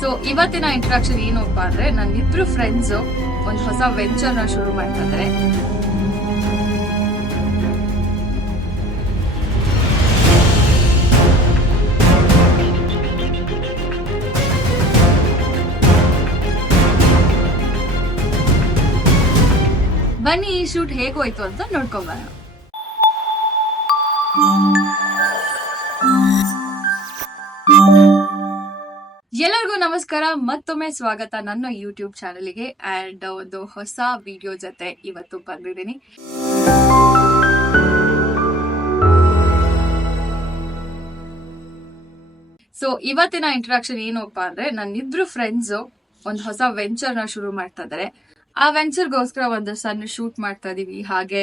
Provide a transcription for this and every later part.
So ಇವತ್ತಿನ introduction ಏನಪ್ಪ ಅಂದ್ರೆ ನನ್ನಿಬ್ರು ಫ್ರೆಂಡ್ಸ್ ಒಂದು ಹೊಸ ವೆಂಚರ್ನ ಶುರು ಮಾಡ್ತಾ ಇದ್ದಾರೆ. ಬನ್ನಿ ಈ ಶೂಟ್ ಹೇಗೋಯ್ತು ಅಂತ ನೋಡ್ಕೊಂಬರೋಣ. ಎಲ್ಲರಿಗೂ ನಮಸ್ಕಾರ, ಮತ್ತೊಮ್ಮೆ ಸ್ವಾಗತ ನನ್ನ ಯೂಟ್ಯೂಬ್ ಚಾನಲ್ಗೆ. ಅಂಡ್ ಒಂದು ಹೊಸ ವಿಡಿಯೋ ಜೊತೆ ಇವತ್ತು ಬಂದಿದ್ದೀನಿ. ಸೊ ಇವತ್ತಿನ ಇಂಟ್ರಡಕ್ಷನ್ ಏನಪ್ಪಾ ಅಂದ್ರೆ ನನ್ನಿಬ್ರು ಫ್ರೆಂಡ್ಸ್ ಒಂದು ಹೊಸ ವೆಂಚರ್ನ ಶುರು ಮಾಡ್ತಾ ಇದ್ದಾರೆ. ಆ ವೆಂಚರ್ಗೋಸ್ಕರ ಒಂದು ಸಣ್ಣ ಶೂಟ್ ಮಾಡ್ತಾ ಇದೀವಿ. ಹಾಗೆ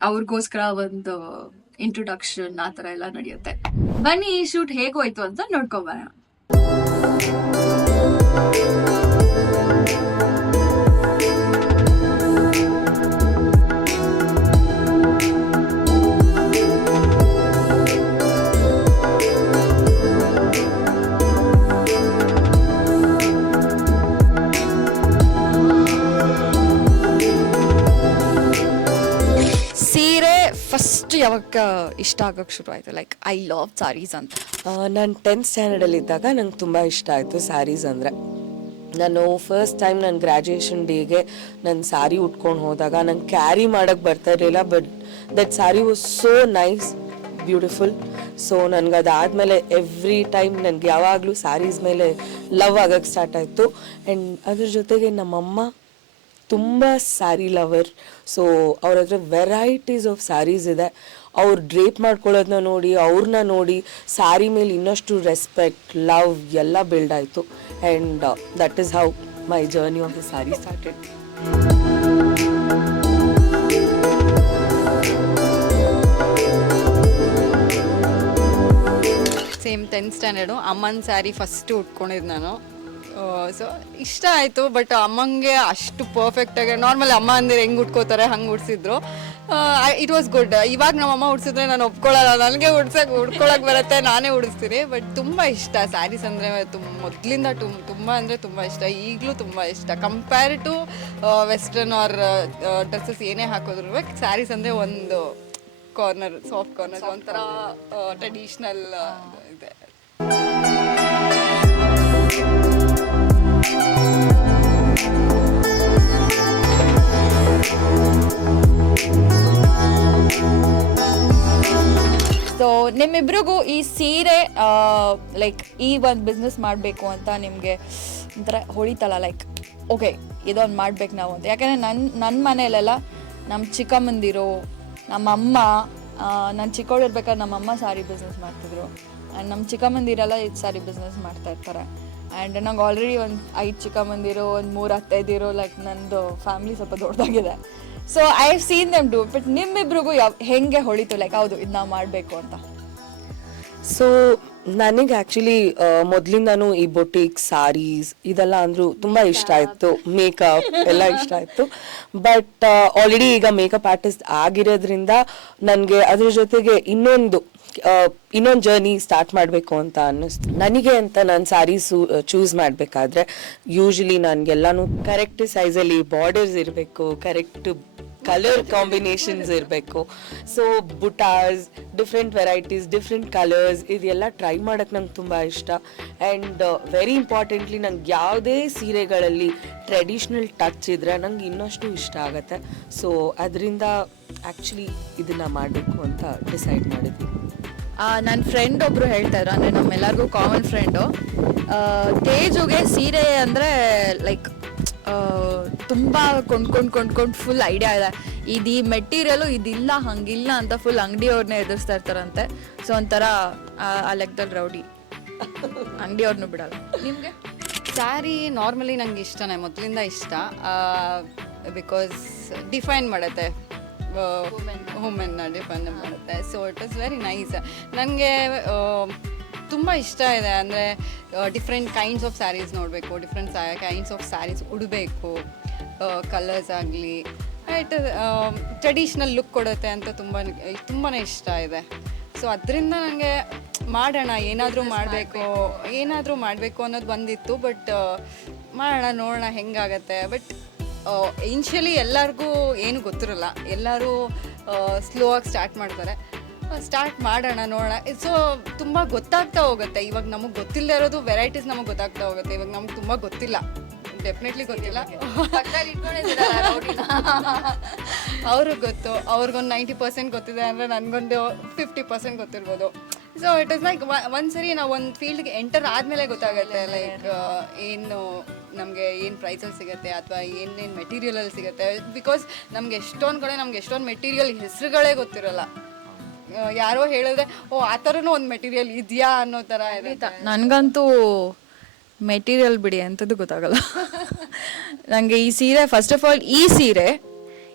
ಅವ್ರಿಗೋಸ್ಕರ ಒಂದು ಇಂಟ್ರೊಡಕ್ಷನ್ ಆ ತರ ಎಲ್ಲ ನಡೆಯುತ್ತೆ. ಬನ್ನಿ ಈ ಶೂಟ್ ಹೇಗೋಯ್ತು ಅಂತ ನೋಡ್ಕೊಂಬರೋಣ. ಫಸ್ಟ್ ಯಾವಾಗ ಇಷ್ಟ ಆಗೋಕ್ಕೆ ಶುರು ಆಯಿತು, ಲೈಕ್ ಐ ಲವ್ ಸ್ಯಾರೀಸ್ ಅಂತ? ನಾನು 10th ಸ್ಟ್ಯಾಂಡರ್ಡಲ್ಲಿ ಇದ್ದಾಗ ನಂಗೆ ತುಂಬ ಇಷ್ಟ ಆಯಿತು ಸ್ಯಾರೀಸ್ ಅಂದರೆ. ನಾನು ಫಸ್ಟ್ ಟೈಮ್ ನನ್ನ ಗ್ರ್ಯಾಜುಯೇಷನ್ ಡೇಗೆ ನನ್ನ ಸ್ಯಾರಿ ಉಟ್ಕೊಂಡು ಹೋದಾಗ ನಂಗೆ ಕ್ಯಾರಿ ಮಾಡೋಕ್ಕೆ ಬರ್ತಾ ಇರಲಿಲ್ಲ. But that sari was so nice, beautiful. So ನನಗೆ ಅದಾದಮೇಲೆ ಎವ್ರಿ ಟೈಮ್ ನನಗೆ ಯಾವಾಗಲೂ ಸ್ಯಾರೀಸ್ ಮೇಲೆ ಲವ್ ಆಗೋಕ್ಕೆ ಸ್ಟಾರ್ಟ್ ಆಯಿತು. ಆ್ಯಂಡ್ ಅದ್ರ ಜೊತೆಗೆ ನಮ್ಮಮ್ಮ ತುಂಬ ಸ್ಯಾರಿ ಲವರ್. ಸೊ ಅವ್ರ ಹತ್ರ ವೆರೈಟೀಸ್ ಆಫ್ ಸ್ಯಾರೀಸ್ ಇದೆ. ಅವ್ರು ಡ್ರೇಪ್ ಮಾಡ್ಕೊಳ್ಳೋದನ್ನ ನೋಡಿ, ಅವ್ರನ್ನ ನೋಡಿ ಸ್ಯಾರಿ ಮೇಲೆ ಇನ್ನಷ್ಟು ರೆಸ್ಪೆಕ್ಟ್, ಲವ್ ಎಲ್ಲ ಬಿಲ್ಡ್ ಆಯಿತು. And that is how my journey of the sari started. Same 10th standard ಅಮ್ಮನ ಸ್ಯಾರಿ ಫಸ್ಟು ಉಟ್ಕೊಂಡಿದ್ದು ನಾನು. ಸೊ ಇಷ್ಟ ಆಯಿತು. ಬಟ್ ಅಮ್ಮಂಗೆ ಅಷ್ಟು ಪರ್ಫೆಕ್ಟಾಗಿ ನಾರ್ಮಲ್ ಅಮ್ಮ ಅಂದರೆ ಹೆಂಗೆ ಉಟ್ಕೋತಾರೆ ಹಂಗೆ ಉಡ್ಸಿದ್ರು. It was good. ಇವಾಗ ನಮ್ಮಮ್ಮ ಉಡ್ಸಿದ್ರೆ ನಾನು ಒಪ್ಕೊಳ್ಳಲ್ಲ, ನನಗೆ ಉಡ್ಕೊಳಕ್ಕೆ ಬರುತ್ತೆ, ನಾನೇ ಉಡಿಸ್ತೀನಿ. ಬಟ್ ತುಂಬ ಇಷ್ಟ ಸ್ಯಾರೀಸ್ ಅಂದರೆ, ಮೊದಲಿಂದ ತುಂಬ ಅಂದರೆ ತುಂಬ ಇಷ್ಟ, ಈಗಲೂ ತುಂಬ ಇಷ್ಟ. Compare to western or dresses ಏನೇ ಹಾಕೋದ್ರು ಸ್ಯಾರೀಸ್ ಅಂದರೆ ಒಂದು ಕಾರ್ನರ್, ಸಾಫ್ಟ್ ಕಾರ್ನರ್, ಒಂಥರ ಟ್ರೆಡಿಷ್ನಲ್ ಇದೆ. ಸೊ ನಿಮ್ಮಿಬ್ರಿಗೂ ಈ ಸೀರೆ ಲೈಕ್ ಈ ಒಂದು ಬಿಸ್ನೆಸ್ ಮಾಡಬೇಕು ಅಂತ ನಿಮಗೆ ಒಂಥರ ಹೊಳಿತಲ್ಲ, ಲೈಕ್ ಓಕೆ ಇದೊಂದು ಮಾಡ್ಬೇಕು ನಾವು ಅಂತ? ಯಾಕೆಂದರೆ ನನ್ನ ಮನೆಯಲ್ಲೆಲ್ಲ ನಮ್ಮ ಚಿಕ್ಕಮ್ಮಂದಿರು, ನಮ್ಮಮ್ಮ, ನಾನು ಚಿಕ್ಕವಳಿರ್ಬೇಕಾದ್ರೆ ನಮ್ಮಮ್ಮ ಸಾರಿ ಬಿಸ್ನೆಸ್ ಮಾಡ್ತಿದ್ರು. ಆ್ಯಂಡ್ ನಮ್ಮ ಚಿಕ್ಕಮ್ಮಂದಿರೆಲ್ಲ ಇದು ಸಾರಿ ಬಿಸ್ನೆಸ್ ಮಾಡ್ತಾ ಇರ್ತಾರೆ. ಆ್ಯಂಡ್ ನಂಗೆ ಆಲ್ರೆಡಿ ಒಂದು 5 ಚಿಕ್ಕಮ್ಮಂದಿರು, ಒಂದು 3 ಅತ್ತೆದಿರು, ಲೈಕ್ ನನ್ನದು ಫ್ಯಾಮಿಲಿ ಸ್ವಲ್ಪ ದೊಡ್ಡದಾಗಿದೆ. So I have seen them do. But ನಿಮ್ಮಿಬ್ರಿಗೂ ಹೆಂಗೆ ಹೊಳಿತು ಲೈಕ್ ಹೌದು ಇದು ನಾವು ಮಾಡಬೇಕು ಅಂತ? ಸೊ ನನಗೆ ಆ್ಯಕ್ಚುಲಿ ಮೊದಲಿಂದನೂ ಈ ಬೊಟಿಕ್, ಸಾರೀಸ್ ಇದೆಲ್ಲ ಅಂದರೂ ತುಂಬ ಇಷ್ಟ ಆಯಿತು. ಮೇಕಪ್ ಎಲ್ಲ ಇಷ್ಟ ಆಯಿತು. ಬಟ್ ಆಲ್ರೆಡಿ ಈಗ ಮೇಕಪ್ ಆರ್ಟಿಸ್ಟ್ ಆಗಿರೋದ್ರಿಂದ ನನಗೆ ಅದ್ರ ಜೊತೆಗೆ ಇನ್ನೊಂದು ಜರ್ನಿ ಸ್ಟಾರ್ಟ್ ಮಾಡಬೇಕು ಅಂತ ಅನ್ನಿಸ್ತು ನನಗೆ. ಅಂತ ನಾನು ಸ್ಯಾರಿ ಚೂಸ್ ಮಾಡಬೇಕಾದ್ರೆ ಯೂಶಲಿ ನನಗೆಲ್ಲನೂ ಕರೆಕ್ಟ್ ಸೈಜಲ್ಲಿ ಬಾರ್ಡರ್ಸ್ ಇರಬೇಕು, ಕರೆಕ್ಟ್ ಕಲರ್ ಕಾಂಬಿನೇಷನ್ಸ್ ಇರಬೇಕು. So butas, different varieties, different colours ಇದೆಲ್ಲ ಟ್ರೈ ಮಾಡೋಕ್ಕೆ ನಂಗೆ ತುಂಬ ಇಷ್ಟ. ಆ್ಯಂಡ್ ವೆರಿ ಇಂಪಾರ್ಟೆಂಟ್ಲಿ ನಂಗೆ ಯಾವುದೇ ಸೀರೆಗಳಲ್ಲಿ ಟ್ರೆಡಿಷ್ನಲ್ ಟಚ್ ಇದ್ದರೆ ನಂಗೆ ಇನ್ನಷ್ಟು ಇಷ್ಟ ಆಗುತ್ತೆ. ಸೊ ಅದರಿಂದ ಆ್ಯಕ್ಚುಲಿ ಇದನ್ನು ಮಾಡಬೇಕು ಅಂತ ಡಿಸೈಡ್ ಮಾಡಿದ್ವಿ. ನನ್ನ ಫ್ರೆಂಡ್ ಒಬ್ಬರು ಹೇಳ್ತಾಯಿದ್ರು, ಅಂದರೆ ನಮ್ಮೆಲ್ಲರಿಗೂ ಕಾಮನ್ ಫ್ರೆಂಡು, ತೇಜುಗೆ ಸೀರೆ ಅಂದರೆ ಲೈಕ್ ತುಂಬ ಕೊಂಡ್ಕೊಂಡು ಫುಲ್ ಐಡಿಯಾ ಇದೆ. ಇದು ಈ ಮೆಟೀರಿಯಲು ಇದಿಲ್ಲ ಹಂಗಿಲ್ಲ ಅಂತ ಫುಲ್ ಅಂಗಡಿಯವ್ರನ್ನೇ ಎದುರಿಸ್ತಾ ಇರ್ತಾರಂತೆ. ಸೊ ಒಂಥರ ಆ ಲೆಕ್ಕದಲ್ಲಿ ರೌಡಿ, ಅಂಗಡಿಯವ್ರನ್ನೂ ಬಿಡಲ್ಲ. ನಿಮಗೆ ಸ್ಯಾರಿ ನಾರ್ಮಲಿ ನಂಗೆ ಇಷ್ಟನೇ, ಮೊದಲಿಂದ ಇಷ್ಟ. ಬಿಕಾಸ್ ಡಿಫೈನ್ ಮಾಡುತ್ತೆ, ವುಮೆನ್ನ ಡಿಫೈನ್ ಮಾಡುತ್ತೆ. So it was very nice. ನನಗೆ ತುಂಬ ಇಷ್ಟ ಇದೆ. ಅಂದರೆ ಡಿಫ್ರೆಂಟ್ ಕೈಂಡ್ಸ್ ಆಫ್ ಸ್ಯಾರೀಸ್ ನೋಡಬೇಕು, ಡಿಫ್ರೆಂಟ್ ಕೈಂಡ್ಸ್ ಆಫ್ ಸ್ಯಾರೀಸ್ ಉಡಬೇಕು, ಕಲರ್ಸ್ ಆಗಲಿ, ಇಟ್ ಟ್ರೆಡಿಷ್ನಲ್ ಲುಕ್ ಕೊಡುತ್ತೆ ಅಂತ ತುಂಬಾ ಇಷ್ಟ ಇದೆ. ಸೊ ಅದರಿಂದ ನನಗೆ ಮಾಡೋಣ, ಏನಾದರೂ ಮಾಡಬೇಕು ಅನ್ನೋದು ಬಂದಿತ್ತು. ಬಟ್ ಮಾಡೋಣ, ನೋಡೋಣ ಹೆಂಗಾಗತ್ತೆ. ಬಟ್ ಇನ್ಷಿಯಲಿ ಎಲ್ಲರಿಗೂ ಏನು ಗೊತ್ತಿರಲ್ಲ, ಎಲ್ಲರೂ ಸ್ಲೋ ಆಗಿ ಸ್ಟಾರ್ಟ್ ಮಾಡ್ತಾರೆ. ಸ್ಟಾರ್ಟ್ ಮಾಡೋಣ, ನೋಡೋಣ. ಸೊ ತುಂಬ ಗೊತ್ತಾಗ್ತಾ ಹೋಗುತ್ತೆ. ಇವಾಗ ನಮಗೆ ಗೊತ್ತಿಲ್ಲದೆ ಇರೋದು ವೆರೈಟೀಸ್ ನಮಗೆ ಗೊತ್ತಾಗ್ತಾ ಹೋಗುತ್ತೆ. ಇವಾಗ ನಮ್ಗೆ ತುಂಬ ಗೊತ್ತಿಲ್ಲ, ಡೆಫಿನೆಟ್ಲಿ ಗೊತ್ತಿಲ್ಲ. ಅವ್ರಿಗೆ ಗೊತ್ತು, ಅವ್ರಿಗೊಂದು 90% ಗೊತ್ತಿದೆ ಅಂದರೆ ನನಗೊಂದು 50% ಗೊತ್ತಿರ್ಬೋದು. ಸೊ ಇಟ್ ಇಸ್ ಲೈಕ್ ಒಂದ್ಸರಿ ನಾವು ಒಂದು ಫೀಲ್ಡ್ಗೆ ಎಂಟರ್ ಆದಮೇಲೆ ಗೊತ್ತಾಗುತ್ತೆ, ಲೈಕ್ ಏನು ನಮಗೆ ಏನು ಪ್ರೈಸಲ್ಲಿ ಸಿಗುತ್ತೆ ಅಥವಾ ಏನೇನು ಮೆಟೀರಿಯಲಲ್ಲಿ ಸಿಗುತ್ತೆ. ಬಿಕಾಸ್ ನಮ್ಗೆ ಎಷ್ಟೊಂದು ಕಡೆ ನಮ್ಗೆ ಎಷ್ಟೊಂದು ಮೆಟೀರಿಯಲ್ ಹೆಸರುಗಳೇ ಗೊತ್ತಿರೋಲ್ಲ. ಯಾರೋ ಹೇಳಿದ್ರೆ ಓ ಆ ಥರನೂ ಒಂದು ಮೆಟೀರಿಯಲ್ ಇದೆಯಾ ಅನ್ನೋ ಥರ ಇರುತ್ತೆ. ನನಗಂತೂ ಮೆಟೀರಿಯಲ್ ಬಿಡಿ ಅಂಥದ್ದು ಗೊತ್ತಾಗಲ್ಲ. ನನಗೆ ಈ ಸೀರೆ, ಫಸ್ಟ್ ಆಫ್ ಆಲ್ ಈ ಸೀರೆ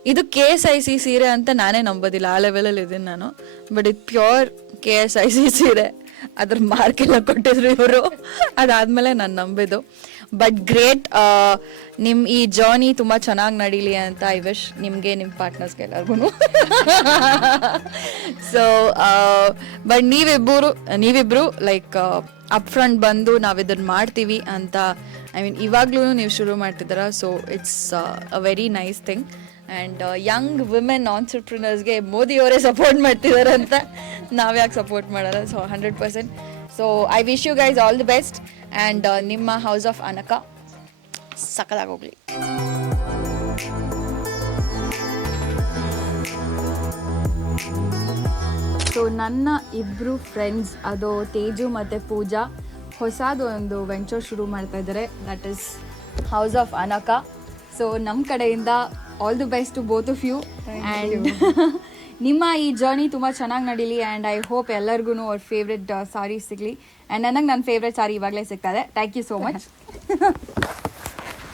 ಇದು KSIC ಸೀರೆ ಅಂತ ನಾನೇ ನಂಬೋದಿಲ್ಲ. ಆ ಲೆವೆಲಲ್ಲಿ ಇದ್ದೀನಿ ನಾನು. ಬಟ್ ಇದು ಪ್ಯೂರ್ KSIC ಸೀರೆ. ಅದ್ರ ಮಾರ್ಕೆಲ್ಲ ಕೊಟ್ಟಿದ್ರು ಇವರು, ಅದಾದಮೇಲೆ ನಾನು ನಂಬಿದ್ದು. ಬಟ್ ಗ್ರೇಟ್, ನಿಮ್ಮ ಈ ಜರ್ನಿ ತುಂಬ ಚೆನ್ನಾಗಿ ನಡೀಲಿ ಅಂತ ಐ ವಿಶ್ ನಿಮಗೆ, ನಿಮ್ಮ ಪಾರ್ಟ್ನರ್ಸ್ಗೆ ಎಲ್ಲರಿಗೂ. ಸೊ ಬಟ್ ನೀವಿಬ್ರು ಲೈಕ್ ಅಪ್ ಫ್ರಂಟ್ ಬಂದು ನಾವಿದನ್ನು ಮಾಡ್ತೀವಿ ಅಂತ, ಐ ಮೀನ್ ಇವಾಗ್ಲೂ ನೀವು ಶುರು ಮಾಡ್ತಿದ್ದೀರಾ. So it's a very nice thing. And young women ಆಂಟ್ರಪ್ರಿನರ್ಸ್ಗೆ ಮೋದಿಯವರೇ ಸಪೋರ್ಟ್ ಮಾಡ್ತಿದ್ದಾರೆ ಅಂತ ನಾವ್ಯಾಕೆ ಸಪೋರ್ಟ್ ಮಾಡಲ್ಲ. So 100%. So I wish you guys all the best. And ನಿಮ್ಮ ಹೌಸ್ ಆಫ್ ಅನಕ ಸಕ್ಕದಾಗೋಗ್ಲಿ. ಸೊ ನನ್ನ ಇಬ್ಬರು ಫ್ರೆಂಡ್ಸ್, ಅದು ತೇಜು ಮತ್ತು ಪೂಜಾ, ಹೊಸದು ಒಂದು ವೆಂಚರ್ ಶುರು ಮಾಡ್ತಾ ಇದ್ದಾರೆ, that is house of Anaka. So ನಮ್ಮ ಕಡೆಯಿಂದ all the best to both of you. And ನಿಮ್ಮ ಈ ಜರ್ನಿ ತುಂಬ ಚೆನ್ನಾಗಿ ನಡೀಲಿ. ಆ್ಯಂಡ್ ಐ ಹೋಪ್ ಎಲ್ಲರಿಗೂ ಅವ್ರ ಫೇವ್ರೆಟ್ ಸಾರಿ ಸಿಗಲಿ. ಆ್ಯಂಡ್ ನನಗೆ ನನ್ನ ಫೇವ್ರೆಟ್ ಸಾರಿ ಇವಾಗಲೇ ಸಿಗ್ತಾ ಇದೆ. Thank you so much.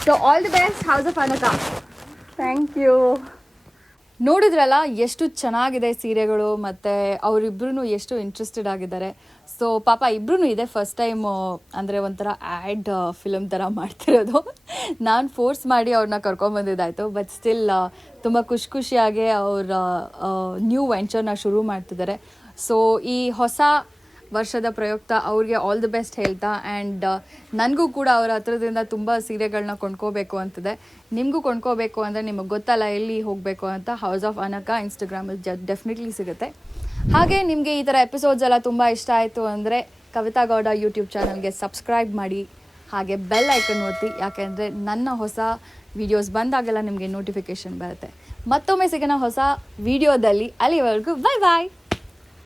So all the best house of Anaka. Thank you. ನೋಡಿದ್ರಲ್ಲ ಎಷ್ಟು ಚೆನ್ನಾಗಿದೆ ಸೀರೆಗಳು, ಮತ್ತು ಅವರಿಬ್ರು ಎಷ್ಟು ಇಂಟ್ರೆಸ್ಟೆಡ್ ಆಗಿದ್ದಾರೆ. ಸೊ ಪಾಪ ಇಬ್ರು ಇದೆ ಫಸ್ಟ್ ಟೈಮ್ ಅಂದರೆ ಒಂಥರ ಆ್ಯಡ್ ಫಿಲಮ್ ಥರ ಮಾಡ್ತಿರೋದು. ನಾನು ಫೋರ್ಸ್ ಮಾಡಿ ಅವ್ರನ್ನ ಕರ್ಕೊಂಬಂದಿದ್ದಾಯಿತು. ಬಟ್ ಸ್ಟಿಲ್ ತುಂಬ ಖುಷಿಯಾಗಿ ಅವ್ರ ನ್ಯೂ ವೆಂಚರ್ನ ಶುರು ಮಾಡ್ತಿದ್ದಾರೆ. ಸೊ ಈ ಹೊಸ ವರ್ಷದ ಪ್ರಯುಕ್ತ ಅವ್ರಿಗೆ ಆಲ್ ದಿ ಬೆಸ್ಟ್ ಹೇಳ್ತಾ, ಆ್ಯಂಡ್ ನನಗೂ ಕೂಡ ಅವರ ಹತ್ರದಿಂದ ತುಂಬ ಸೀರೆಗಳನ್ನ ಕೊಂಡ್ಕೋಬೇಕು ಅಂತಿದೆ. ನಿಮಗೂ ಕೊಂಡ್ಕೋಬೇಕು ಅಂದರೆ ನಿಮಗೆ ಗೊತ್ತಲ್ಲ ಎಲ್ಲಿ ಹೋಗಬೇಕು ಅಂತ. ಹೌಸ್ ಆಫ್ ಅನಕ ಇನ್ಸ್ಟಾಗ್ರಾಮಲ್ಲಿ ಡೆಫಿನೆಟ್ಲಿ ಸಿಗುತ್ತೆ. ಹಾಗೆ ನಿಮಗೆ ಈ ಥರ ಎಪಿಸೋಡ್ಸ್ ಎಲ್ಲ ತುಂಬ ಇಷ್ಟ ಆಯಿತು ಅಂದರೆ ಕವಿತಾ ಗೌಡ ಯೂಟ್ಯೂಬ್ ಚಾನಲ್ಗೆ ಸಬ್ಸ್ಕ್ರೈಬ್ ಮಾಡಿ, ಹಾಗೆ ಬೆಲ್ ಐಕನ್ ಒತ್ತಿ. ಯಾಕೆಂದರೆ ನನ್ನ ಹೊಸ ವೀಡಿಯೋಸ್ ಬಂದಾಗೆಲ್ಲ ನಿಮಗೆ ನೋಟಿಫಿಕೇಷನ್ ಬರುತ್ತೆ. ಮತ್ತೊಮ್ಮೆ ಸಿಗೋಣ ಹೊಸ ವಿಡಿಯೋದಲ್ಲಿ. ಅಲ್ಲಿವರೆಗೂ ಬಾಯ್ ಬಾಯ್.